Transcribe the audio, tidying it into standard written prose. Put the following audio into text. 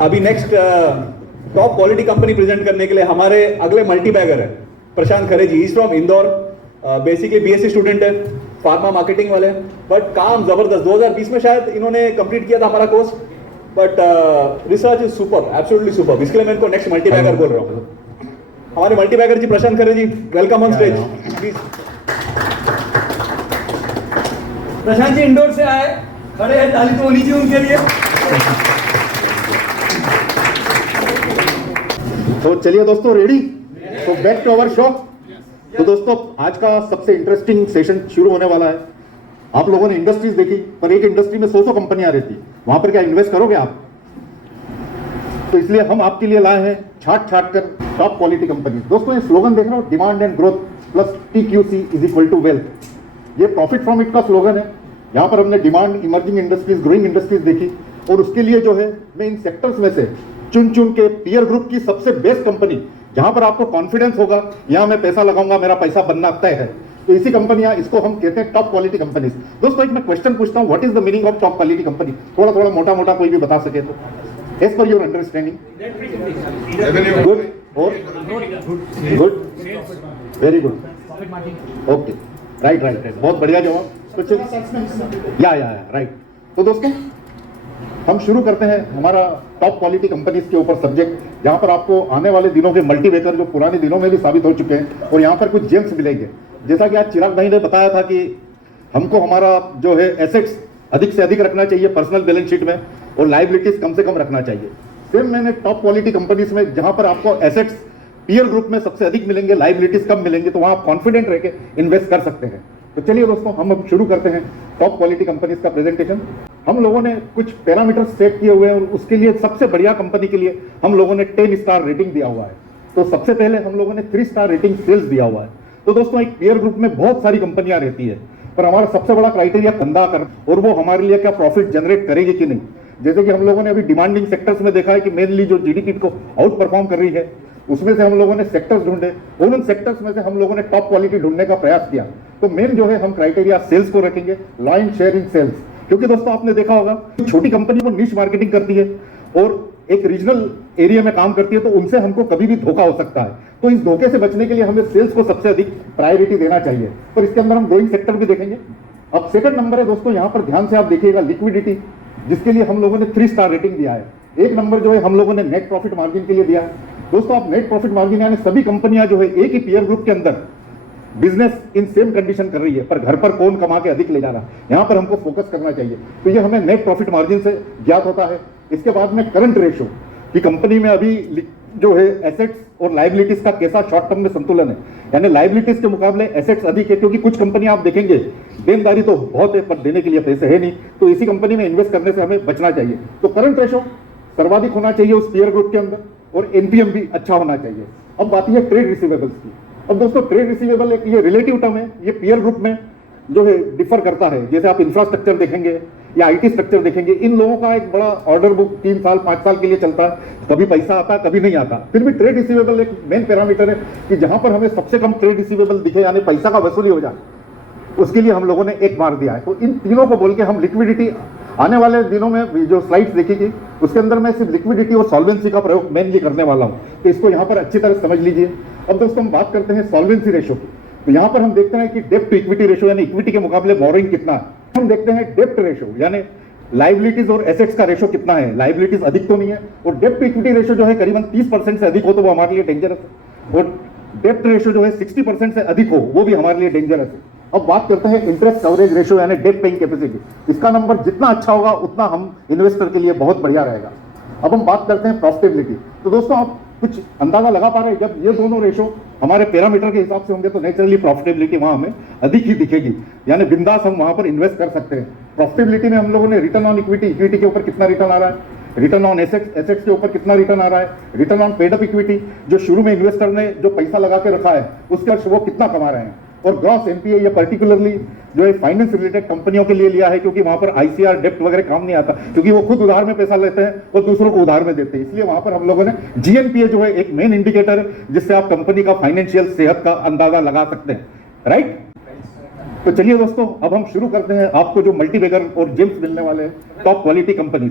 अभी next top quality company present करने के लिए हमारे अगले मल्टी बैगर है Prashant Khare ji. Is from Indore, basically BSc student है, फार्मा मार्केटिंग वाले, बट काम जबरदस्त। 2020 में शायद इन्होंने कंप्लीट किया था हमारा course, but research is super, absolutely super. इसके लिए मैं इनको नेक्स्ट मल्टी बैगर बोल रहा हूँ। हमारे multibagger ji Prashant Khare ji, welcome on stage please. Prashant ji Indore से आए, खड़े हैं, ताली तो होनी चाहिए उनके लिए। तो चलिए दोस्तों, रेडी? तो बैक टू अवर शो। तो दोस्तों, आज का सबसे इंटरेस्टिंग सेशन शुरू होने वाला है। आप लोगों ने इंडस्ट्रीज देखी, पर एक इंडस्ट्री में 100 कंपनियां रहती, वहां पर क्या इन्वेस्ट करोगे आप? तो इसलिए हम आपके लिए लाए हैं छाट छाट कर टॉप क्वालिटी कंपनी। दोस्तों, ये स्लोगन देख रहे हो, demand and growth plus TQC is equal to wealth. ये प्रॉफिट फ्रॉम इट का स्लोगन है। यहाँ पर हमने demand, emerging industries, growing industries देखी, और उसके लिए जो है मैं इन सेक्टर्स में से चुन चुन के पीयर ग्रुप की सबसे बेस्ट कंपनी, जहां पर आपको कॉन्फिडेंस होगा यहां मैं पैसा लगाऊंगा, मेरा पैसा बनना तय है, तो इसी कंपनियां, इसको हम कहते हैं टॉप क्वालिटी कंपनीज। दोस्तों, एक मैं क्वेश्चन पूछता हूं, what is the meaning of top quality company? थोड़ा थोड़ा मोटा मोटा कोई भी बता सके तो, as per your understanding. Good, good, very good, okay, right right right, बहुत बढ़िया जवाब। या राइट। तो दोस्तों, हम शुरू करते हैं हमारा टॉप क्वालिटी कंपनीज के ऊपर सब्जेक्ट, जहां पर आपको आने वाले दिनों के मल्टीवेकर जो पुराने दिनों में भी साबित हो चुके हैं, और यहां पर कुछ जेम्स मिलेंगे। जैसा कि आज चिराग भाई ने बताया था कि हमको हमारा जो है एसेट्स अधिक से अधिक रखना चाहिए पर्सनल बैलेंस शीट में, और लाइबिलिटीज कम से कम रखना चाहिए। फिर मैंने टॉप क्वालिटी कंपनीज में जहां पर आपको एसेट्स पीयर ग्रुप में सबसे अधिक मिलेंगे, लाइबिलिटीज कम मिलेंगे, तो वहां आप कॉन्फिडेंट रह के इन्वेस्ट कर सकते हैं। तो चलिए दोस्तों, हम अब शुरू करते हैं टॉप क्वालिटी कंपनीज का प्रेजेंटेशन। हम लोगों ने कुछ पैरामीटर्स सेट किए हुए हैं, और उसके लिए सबसे बढ़िया कंपनी के लिए हम लोगों ने 10 स्टार रेटिंग दिया हुआ है। तो सबसे पहले हम लोगों ने 3 स्टार रेटिंग सेल्स दिया हुआ है। तो दोस्तों, एक पीयर ग्रुप में बहुत सारी कंपनियां रहती है, पर हमारा सबसे बड़ा क्राइटेरिया धंधा कर, और वो हमारे लिए क्या प्रॉफिट जनरेट करेगी कि नहीं। जैसे कि हम लोगों ने अभी डिमांडिंग सेक्टर्स में देखा है कि मेनली जो GDP को आउट परफॉर्म कर रही है, उसमें से हम लोगों ने सेक्टर्स ढूंढे, और उन सेक्टर्स में से हम लोगों ने टॉप क्वालिटी ढूंढने का प्रयास किया। तो मेन जो है हम क्राइटेरिया सेल्स को रखेंगे, लॉयन शेयर इन सेल्स। क्योंकि दोस्तों, आपने देखा होगा, छोटी कंपनी वो निश मार्केटिंग करती है और एक रीजनल एरिया में काम करती है, तो उनसे हमको कभी भी धोखा हो सकता है। तो इस धोखे से बचने के लिए हमें सेल्स को सबसे अधिक प्रायोरिटी देना चाहिए, और इसके अंदर हम ग्रोइंग सेक्टर भी देखेंगे। अब सेकंड नंबर है दोस्तों, यहाँ पर ध्यान से आप देखिएगा, लिक्विडिटी, जिसके लिए हम लोगों ने 3 स्टार रेटिंग दिया है। एक नंबर जो है हम लोगों ने नेट प्रॉफिट मार्जिन के लिए दिया है। दोस्तों, आप नेट प्रॉफिट मार्जिन यानी सभी कंपनियां जो है एक ही पीयर ग्रुप के अंदर बिजनेस इन सेम कंडीशन कर रही है, पर घर पर कौन कमा के अधिक ले जा रहा है, यहां पर हमको फोकस करना चाहिए। तो ये हमें नेट प्रॉफिट मार्जिन से ज्ञात होता है। इसके बाद में करंट रेशो, कि कंपनी में अभी जो है एसेट्स और लाइबिलिटीज का कैसा शॉर्ट टर्म में संतुलन है, यानी लाइबिलिटीज के मुकाबले एसेट्स अधिक है। क्योंकि कुछ कंपनियां आप देखेंगे देनदारी तो बहुत है, पर देने के लिए पैसे है नहीं, तो इसी कंपनी में इन्वेस्ट करने से हमें बचना चाहिए। तो करंट रेशो सर्वाधिक होना चाहिए उस पीयर ग्रुप के अंदर, और NPM भी अच्छा होना चाहिए। अब बात है ट्रेड रिसीवेबल्स की। अब दोस्तों, ट्रेड रिसीवेबल एक ये रिलेटिव टर्म है, ये पीयर ग्रुप में जो है डिफर करता है। जैसे आप इंफ्रास्ट्रक्चर देखेंगे या IT स्ट्रक्चर देखेंगे, इन लोगों का एक बड़ा ऑर्डर बुक 3 साल 5 साल के लिए चलता है, कभी पैसा आता कभी नहीं आता। फिर भी ट्रेड रिसीवेबल एक मेन पैरामीटर है कि जहां पर हमें सबसे कम ट्रेड रिसीवेबल दिखे, यानी पैसा का वसूली हो जाए, उसके लिए हम लोगों ने 1 मार्क दिया है। तो इन तीनों को बोल के हम लिक्विडिटी, आने वाले दिनों में जो स्लाइड्स देखिए उसके अंदर मैं सिर्फ लिक्विडिटी और सॉल्वेंसी का प्रयोग मेनली करने वाला हूं, तो इसको यहां पर अच्छी तरह समझ लीजिए। अब दोस्तों, हम बात करते हैं सॉल्वेंसी रेशो की। तो यहां पर हम देखते हैं कि डेप्ट टू इक्विटी रेशो, यानी इक्विटी के मुकाबले बोरोइंग कितना है। हम देखते हैं डेप्ट रेशो, यानी लाइबिलिटीज और एसेट्स का रेशो कितना है। लाइबिलिटीज अधिक तो नहीं है, और डेप्ट टू इक्विटी रेशो जो है करीबन 30% से अधिक हो तो वो हमारे लिए डेंजरस है, और डेप्ट रेशो जो है 60% से अधिक हो वो भी हमारे लिए डेंजरस है। अब बात करते हैं इंटरेस्ट कवरेज रेशो, यानी डेट पेइंग कैपेसिटी। इसका नंबर जितना अच्छा होगा उतना हम इन्वेस्टर के लिए बहुत बढ़िया रहेगा। अब हम बात करते हैं प्रॉफिटेबिलिटी। तो दोस्तों, आप कुछ अंदाजा लगा पा रहे हैं, जब ये दोनों रेशो हमारे पैरामीटर के हिसाब से होंगे तो नेचुरली प्रॉफिटेबिलिटी वहां हमें अधिक ही दिखेगी, यानी बिंदास हम वहां पर इन्वेस्ट कर सकते हैं। प्रॉफिटेबिलिटी में हम लोगों ने रिटर्न ऑन इक्विटी, इक्विटी के ऊपर कितना रिटर्न आ रहा है, रिटर्न ऑन एसेट्स, एसेट्स के ऊपर कितना रिटर्न आ रहा है, return on paid up equity, जो शुरू में इन्वेस्टर ने जो पैसा लगा के रखा है उसका वो कितना कमा रहे हैं, और ग्रॉस NPA, ये पर्टिकुलरली जो है फाइनेंस रिलेटेड कंपनियों के लिए लिया है, क्योंकि वहां पर ICR डेप्ट वगैरह काम नहीं आता, क्योंकि वो खुद उधार में पैसा लेते हैं और दूसरों को उधार में देते हैं। इसलिए वहां पर हम लोगों ने GNPA जो है एक मेन इंडिकेटर है, जिससे आप कंपनी का फाइनेंशियल सेहत का अंदाजा लगा सकते हैं, राइट। तो चलिए दोस्तों, अब हम शुरू करते हैं आपको जो मल्टीबैगर और जेम्स मिलने वाले हैं टॉप क्वालिटी कंपनी।